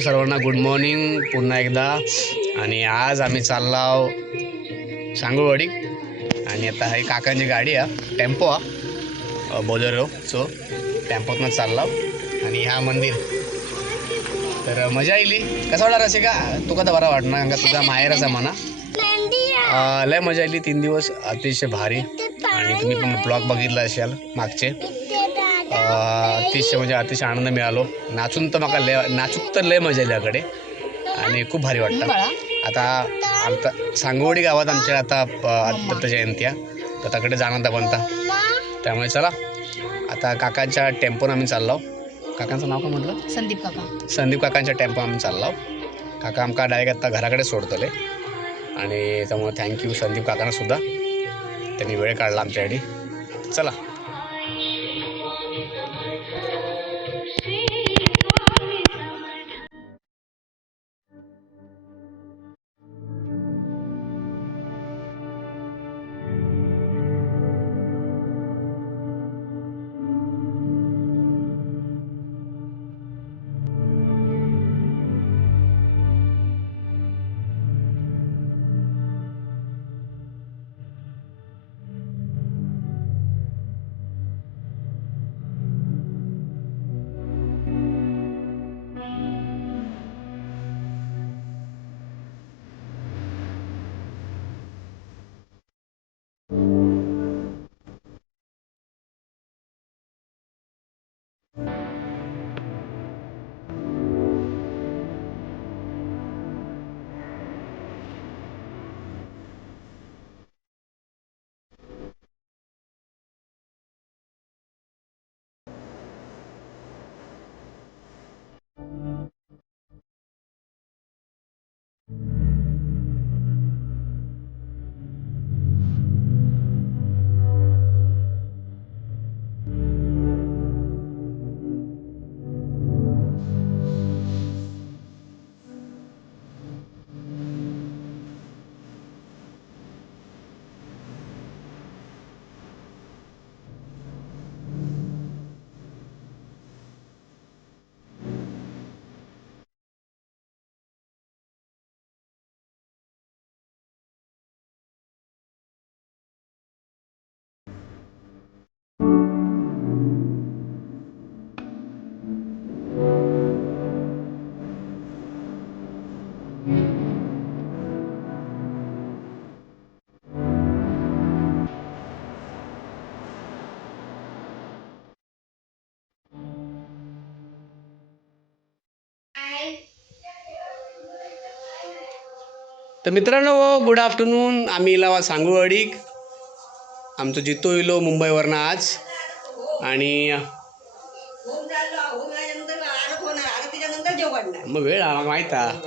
सर्वांना good morning पुन्हा एकदा। आणि आज आम्ही चाललो सांगूळवाडी आणि आता ही काकांची गाडी आहे, टेम्पो आहे, बोलेरो सो टेम्पोतनं चाललो आणि हा मंदिर तर मजा येईल। कसा वाटला रसिका? तुका तर बरा वाटणार कारण का तुझा माहेरच आहे म्हणा। लय मजा येईल 3 दिवस, अतिशय भारी। आणि तुम्ही पण ब्लॉग बघितला असाल मागचे, अतिशय म्हणजे अतिशय आनंद मिळालो। नाचून तर मला नाचूक तर लय मजा येईल याकडे आणि खूप भारी वाटतं। आता आमचा सांगोवडी गावात आमच्या आता दत्त जयंती आहे, तर त्याकडे जाणार बनता, त्यामुळे चला आता काकांच्या टेम्पोनं आम्ही चाललो। काकांचं नाव काय म्हटलं? संदीप काका। संदीप काकांच्या टेम्पो आम्ही चाललो। काका आमका डायरेक्ट आता घराकडे सोडतले आणि त्यामुळे थँक्यू संदीप काकांना सुद्धा, त्यांनी वेळ काढला आमच्यासाठी। चला तर मित्रांनो गुड आफ्टरनून। आम्ही इला सांगूळवाडीक, आमचं जितो इलो मुंबईवरनं आज आणि मग वेळ माहीत आहे।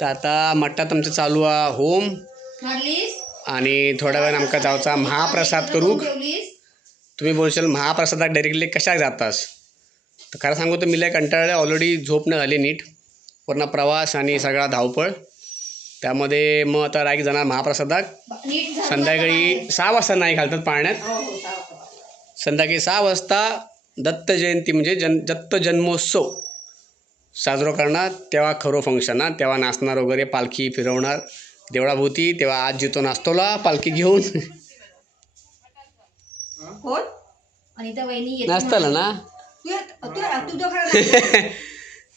तर आता मठात आमचं चालू आहे होम आणि थोड्या वेळ आमका जाऊचा महाप्रसाद करू। तुम्ही बोलशाल महाप्रसादात डायरेक्टली कशाक जातास, तर खरं सांगू तर मी लय कंटाळले, ऑलरेडी झोप न झाली नीट, पूर्ण प्रवास आणि सगळा धावपळ, त्यामध्ये मग आता राईक जाणार महाप्रसादाक। संध्याकाळी 6 वाजता नाही घालतात पाळण्यात, संध्याकाळी 6 वाजता दत्त जयंती म्हणजे दत्त जन्मोत्सव साजरा करणार, तेव्हा खरो फंक्शन ना, तेव्हा नाचणार वगैरे, पालखी फिरवणार देवळाभोवती, तेव्हा आज जितो नाचतोला पालखी घेऊन नाचताला ना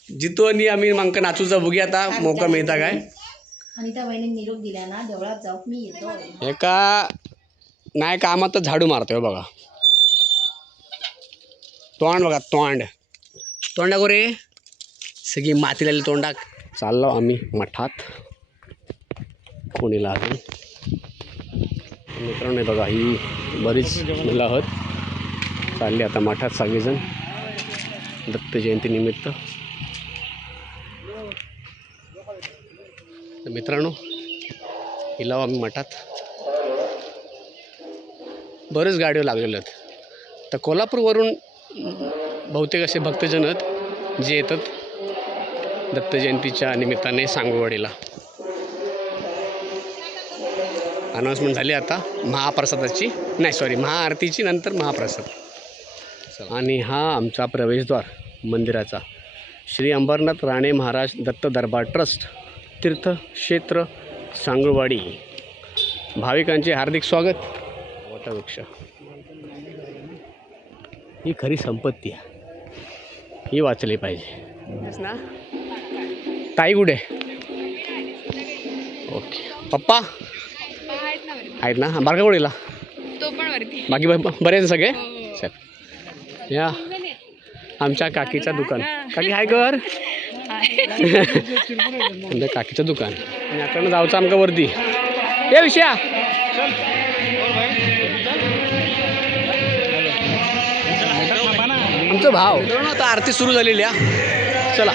जितो आणि आम्ही मग नाचूचा बघूया आता मोका मिळता काय। अनिता वहिनी निरोप दिला ना, देवळात जाऊ मी येतो। एका नाही कामात तर झाडू मारतोय बघा, तोंड बघा, तोंड रे सगळी माती लागली तोंडाक। चाललो आम्ही मठात कोणीला अजून मित्रांनो बघा, ही बरीच मुलं आहोत, चालली आता मठात सगळेजण दत्त जयंती निमित्त। तर मित्रांनो हिला आम्ही मठात, बरेच गाडीवर लागलेले आहेत। तर कोल्हापूरवरून बहुतेक असे भक्तजन आहेत जे येतात दत्त जयंतीच्या निमित्ताने सांगूळवाडीला। अनाऊन्समेंट झाली आता महाप्रसादाची, नाही सॉरी महाआरतीची, नंतर महाप्रसाद। आणि हा आमचा प्रवेशद्वार मंदिराचा, श्री अंबरनाथ राणे महाराज दत्त दरबार ट्रस्ट तीर्थक्षेत्र सांगुळवाडी. भाविकांचे हार्दिक स्वागत. वटवृक्ष ही खरी संपत्ती आहे, ही वाचली पाहिजे ना. ताई कुठे? ओके. पप्पा आहेत ना. बारका कुठेला? तो पण वरती. बाकी बरेच सगळे. चल या आमच्या काकीचं दुकान. काकी हाय कर. आमच्या काकीचं दुकान. याकडनं जाऊचं आमका वरती. ये विषया आमचं भाव. आता आरती सुरू झालेली आहे. चला.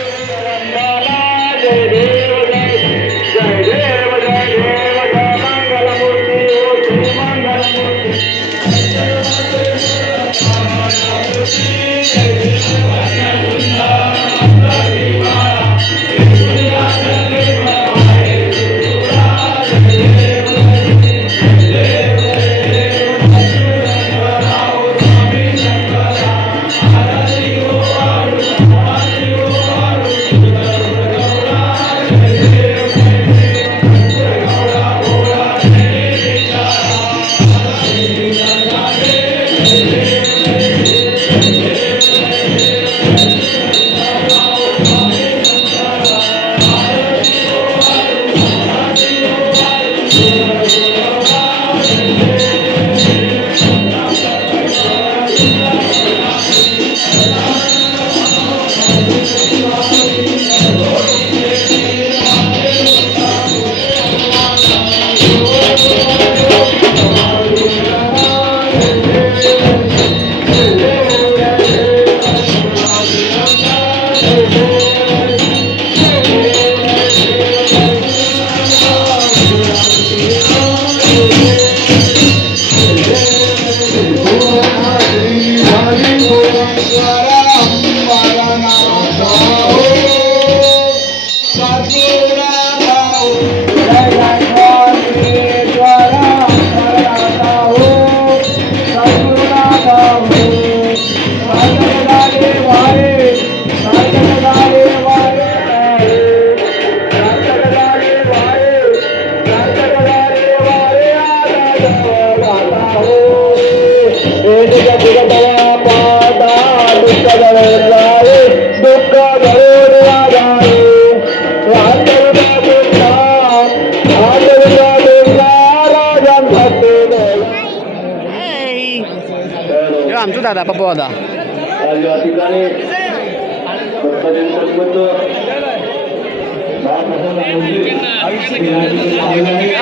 आमचं दादा पप्पा दादा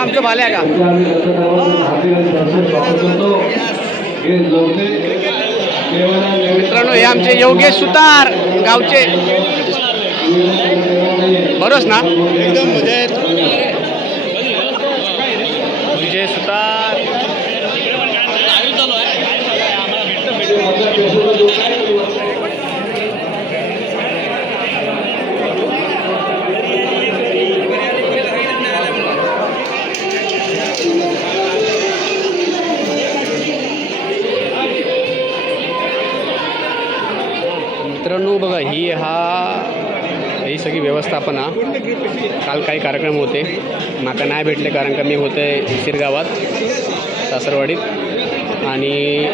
आमचं भाल्या का मित्रांनो. हे आमचे योगेश सुतार गावचे. बरोच ना. एकदम विजय सुतार. मित्रांनो बघा ही सगळी व्यवस्थापना. काल काही कार्यक्रम होते, माका नाही भेटले कारण का मी होते शिरगावात सासरवाडीत. आणि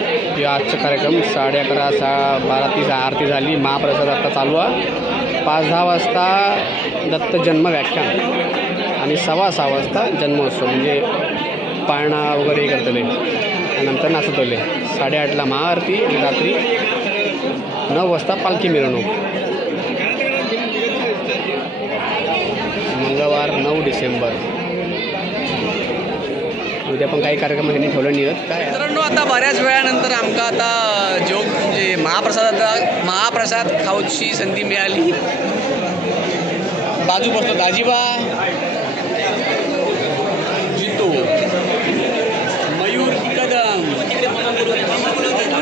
आजचा कार्यक्रम 11:30 12:30 आरती झाली. महाप्रसाद आता चालू आहे. 5-10 वाजता दत्त जन्म व्याख्यान आणि 6:15 वाजता जन्मोत्सव म्हणजे पाळणा वगैरे हे करतले आणि नंतर नाचतले. 8:30ला महाआरती आणि रात्री 9 वाजता पालखी मिरवणूक. मंगळवार 9 डिसेंबर. उद्या पण काही कार्यक्रम ह्यांनी ठेवलं नाही आहेत काय. मित्रांनो आता बऱ्याच वेळानंतर आमका आता म्हणजे महाप्रसाद खाऊची संधी मिळाली. बाजू बसतो दाजीबा, जितो, मयूर कदम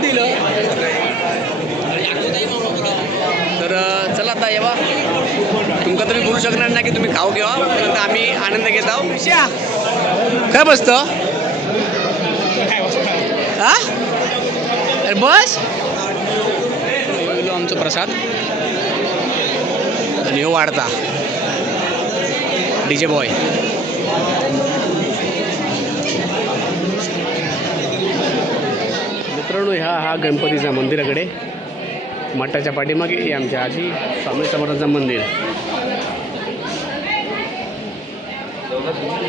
दिलं. तर चला आता येवा. तुमका तुम्ही बोलू शकणार नाही की तुम्ही खाऊ घेवा, परंतु आम्ही आनंद घेत आहोत. काय बसतं हा अरे बस आमचं प्रसाद. आणि ह्यो वाढता DJ बॉय. मित्रांनो हा गणपतीचा मंदिराकडे मठाच्या पाठीमागे हे आमच्या आजी स्वामी समर्थांचं मंदिर.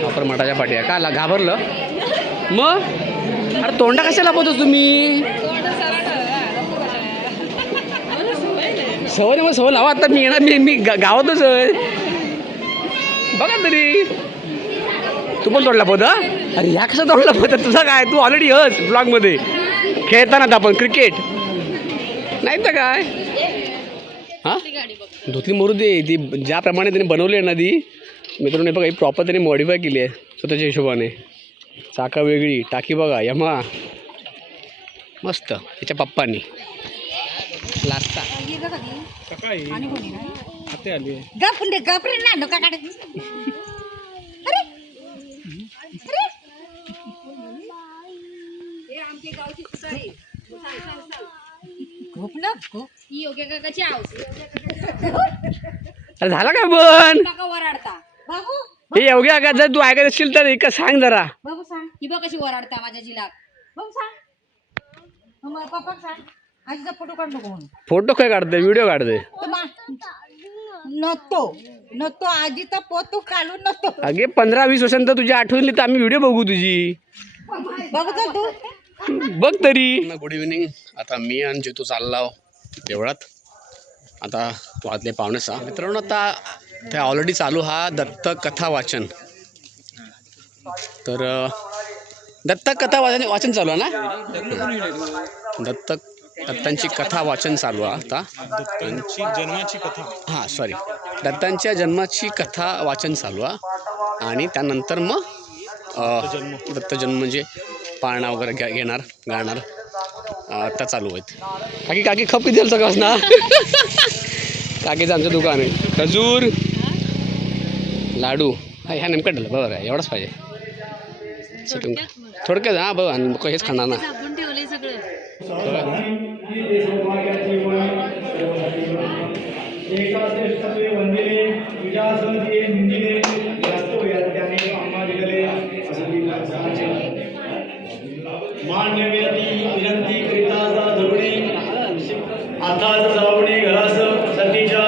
आपण मठाच्या पाठी आहे का घाबरलं मग? अरे तोंडा कशाला लपवतो तुम्ही? सवय मग सवय लावा. आता मी येणार मी गावातच आहे बघा तरी. तू पण तोंड लपवत? अरे ह्या कसं तोंड लपवत? तुझा काय, तू ऑलरेडी हस ब्लॉगमध्ये खेळताना आपण क्रिकेट नाही तर काय. हां धुतली मरू दे. ती ज्याप्रमाणे त्याने बनवली आहे ना ती मित्रांनो बघा ही प्रॉपर त्याने मॉडिफाय केली आहे स्वतःच्या हिशोबाने. चाका वेगळी, टाकी बघा यमा मस्त. त्याच्या पप्पांनी लास्ता अरे झाला का पण हे एवढ्या का जर तू ऐकत असशील तर एक सांग जरा. बाबू सांग ही बघ कशी ओरडता माझ्या जिला. बाबू सांग पप्पा सांग आजीचा फोटो काढ नको म्हणून. फोटो काय काढते? व्हिडिओ काढते. नसतो आजीचा फोटो काढून नसतो. अगे 15-20 वर्षांतर तुझी आठवण तर आम्ही व्हिडिओ बघू तुझी. बघ तू बघ तरी. Good evening. आता मी आणि जितू चालला देवळात. आता वाजले 5:45. मित्रांनो आता ते ऑलरेडी चालू हा दत्त कथा वाचन. तर दत्त कथा वाचन चालू आहे ना. दत्तांची कथा वाचन चालू आहे आता. दत्तांची जन्माची कथा. हां सॉरी दत्तांच्या जन्माची कथा वाचन चालू आहे. आणि त्यानंतर मग दत्तजन्म म्हणजे पाळणा वगैरे घेणार गाणार त्या चालू आहेत. काकी खप किती सगळं असणार. काकीचं आमचं दुकान आहे. खजूर लाडू ह्या नेमकं ठरलं बरोबर आहे. एवढंच पाहिजे थोडक्यात. हां बघा आणि हेच खाणार ना. मान्य विनंती करिता धरुणी आता जावणे घरास सतीच्या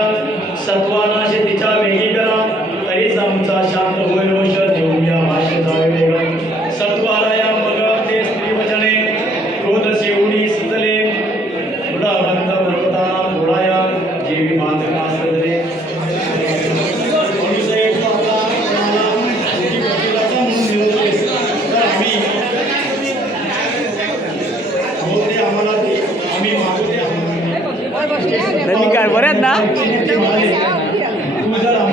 सत्वानाशे तिच्या वेगी करा तरीच आमचा शांत होय रोष देऊया भाष्य जावे वेगळं सत्वाराया मग ते स्त्री वचने क्रोध सेवडी सुचले दृढबंध पर्वताना घोडाया जेवी बांधका सदरे काय बरे आहेत ना.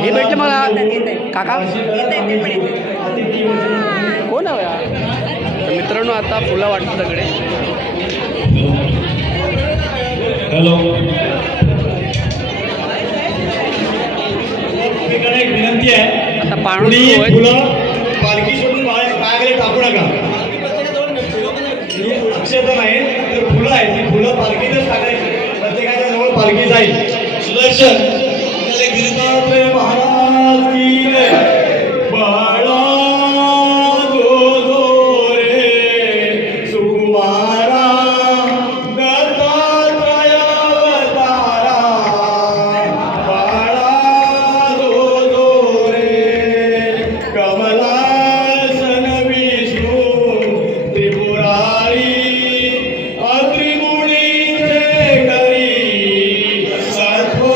हे भेटले मला काका कोण आहे. तर मित्रांनो आता फुलं वाटतं सगळे. हॅलो एक विनंती आहे. आता पाळणा फुलं पालखी सोडून बाहेर टाकू नका. अक्षता नाही तर फुलं आहेत ती फुलं पालखीतच टाकायची. प्रत्येकाच्या जवळ पालखी जाईल. सुदर्शन महाराज की बाळा दो रे सुकुमारा दत्तात्रय अवतारा बाळा दो रे कमलासन विष्णू त्रिपुरारी अत्रिगुणी करी सत्व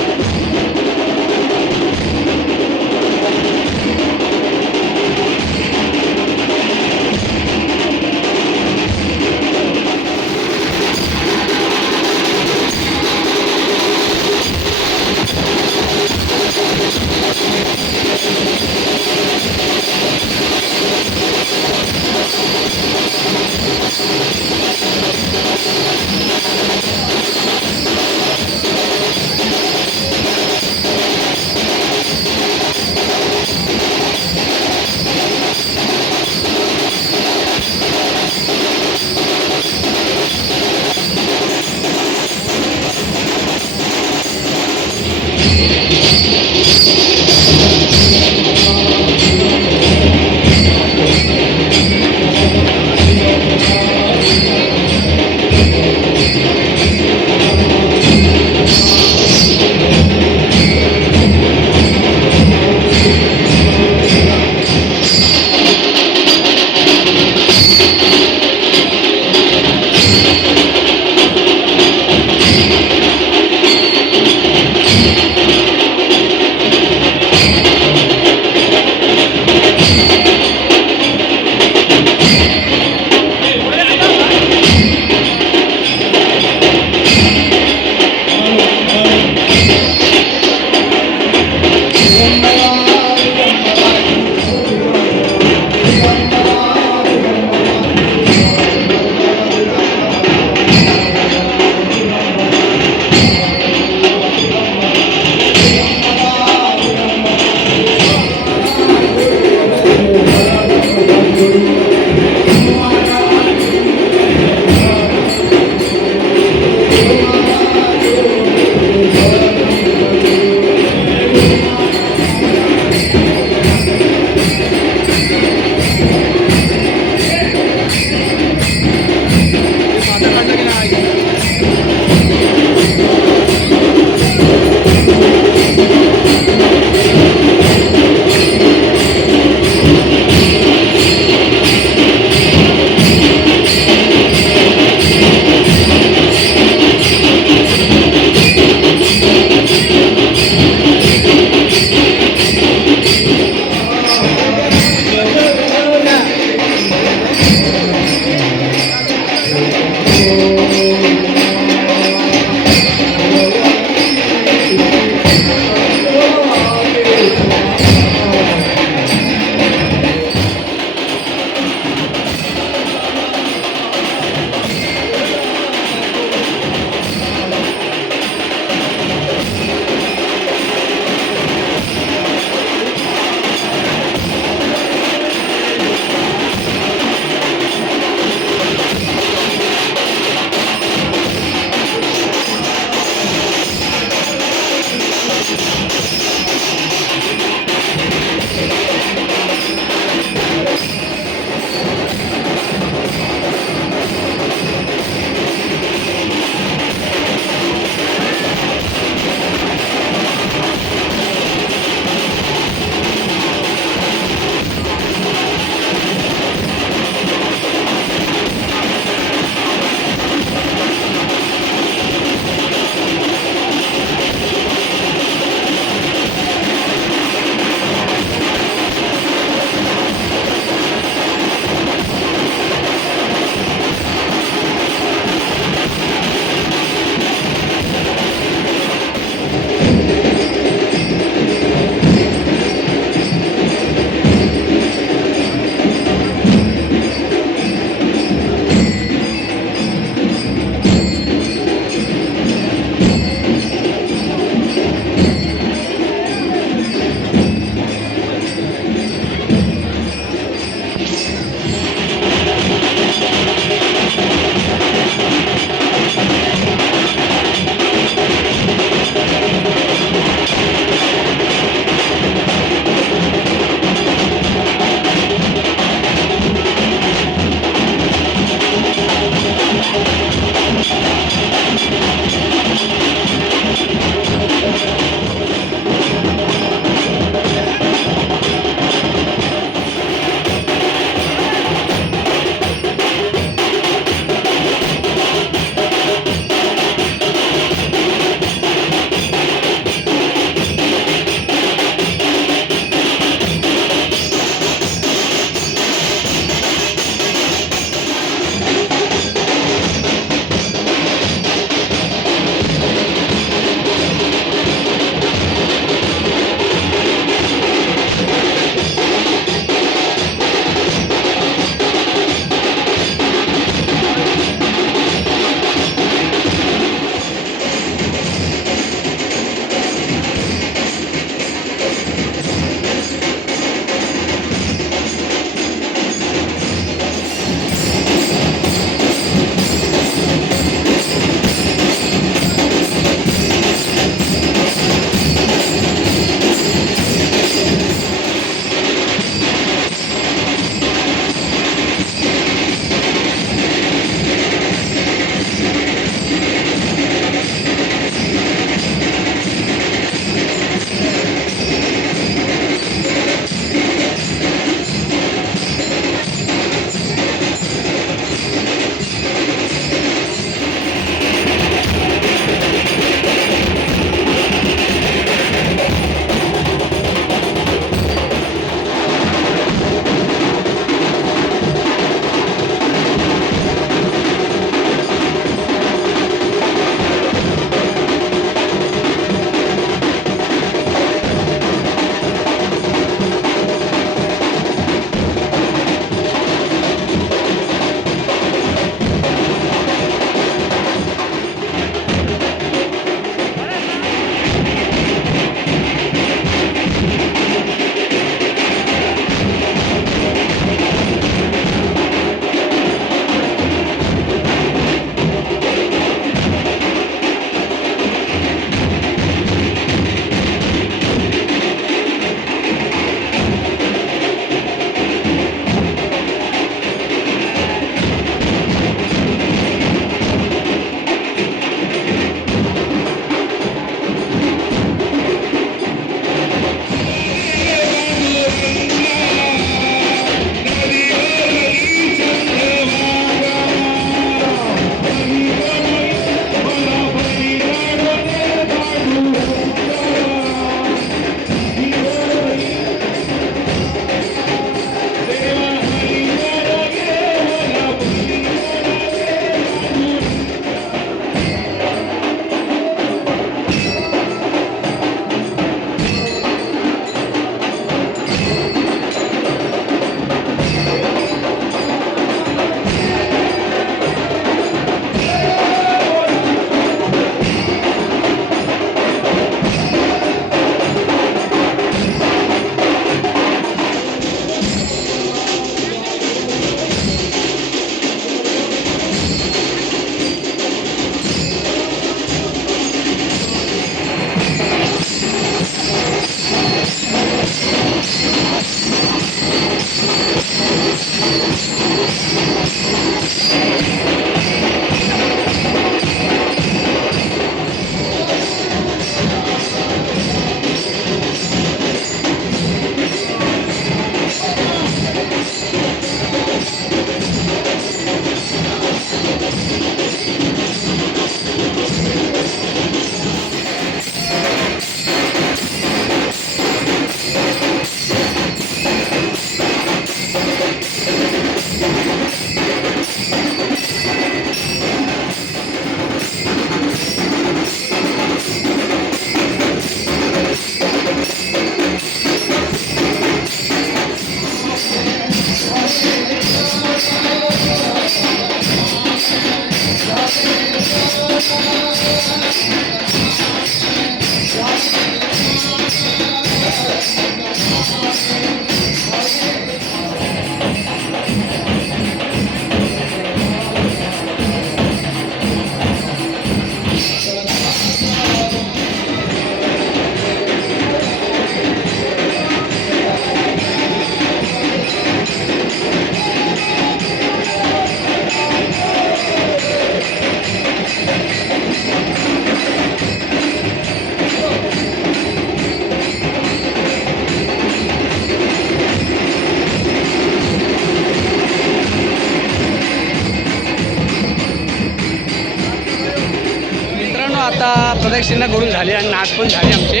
मित्रांनो आता प्रदक्षिणा करून झाली आणि नाच पण झाली आमचे.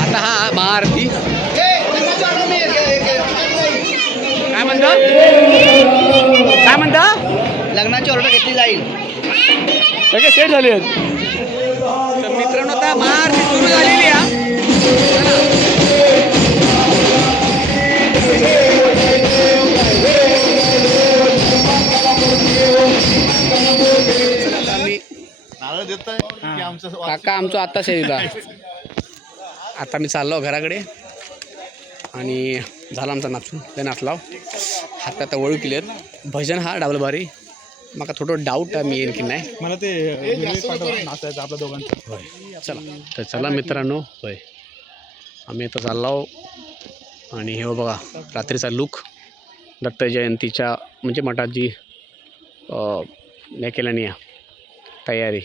आता हा महाआरती काय म्हणता काय म्हणता लग्नाची ऑर्डर घेतली जाईल. सगळे सेट झाले आहेत. तर मित्रांनो आता महाआरती सुरू झालेली आहे. काका आमचं आता शेवला. आता मी चाललो घराकडे आणि झाला आमचा नाचून ते नाचलाव. हात आता वळू केलेत. भजन हा डाबल बारी मग थोडं डाऊट आहे मी येईन की नाही. मला ते नाचायचं आपल्या दोघांचं. होय चला तर चला मित्रांनो. होय आम्ही आता चाललो आणि हे बघा रात्रीचा लुक दत्त जयंतीच्या म्हणजे मठात जी केल्याने तयारी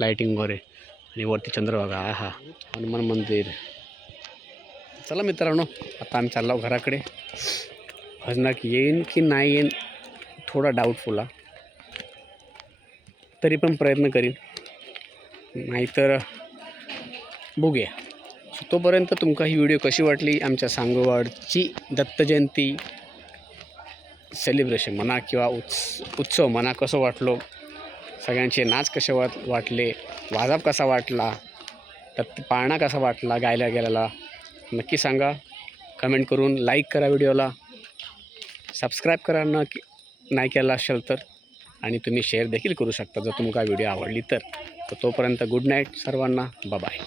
लाईटिंग वगैरे आणि वरती चंद्रभागा हा हनुमान मंदिर. चला मित्रांनो आता आम्ही चाललो घराकडे. भजनात येईन की नाही येईन थोडा डाऊटफुल आहे. तरी पण प्रयत्न करीन नाहीतर बघूया. तोपर्यंत तुमका ही व्हिडिओ कशी वाटली आमच्या सांगोवाडची दत्त जयंती सेलिब्रेशन म्हणा किंवा उत्सव म्हणा कसं वाटलो. सगळ्यांचे नाच कसे वाटले. वाजप कसा वाटला. दत्त पाळणा कसा वाटला गायला गेलेला नक्की सांगा. कमेंट करून लाईक करा व्हिडिओला. सबस्क्राईब करा नाही केला असेल तर. आणि तुम्ही शेअर देखील करू शकता जर तुमका व्हिडिओ आवडली तर. तोपर्यंत गुड नाईट सर्वांना. बाय.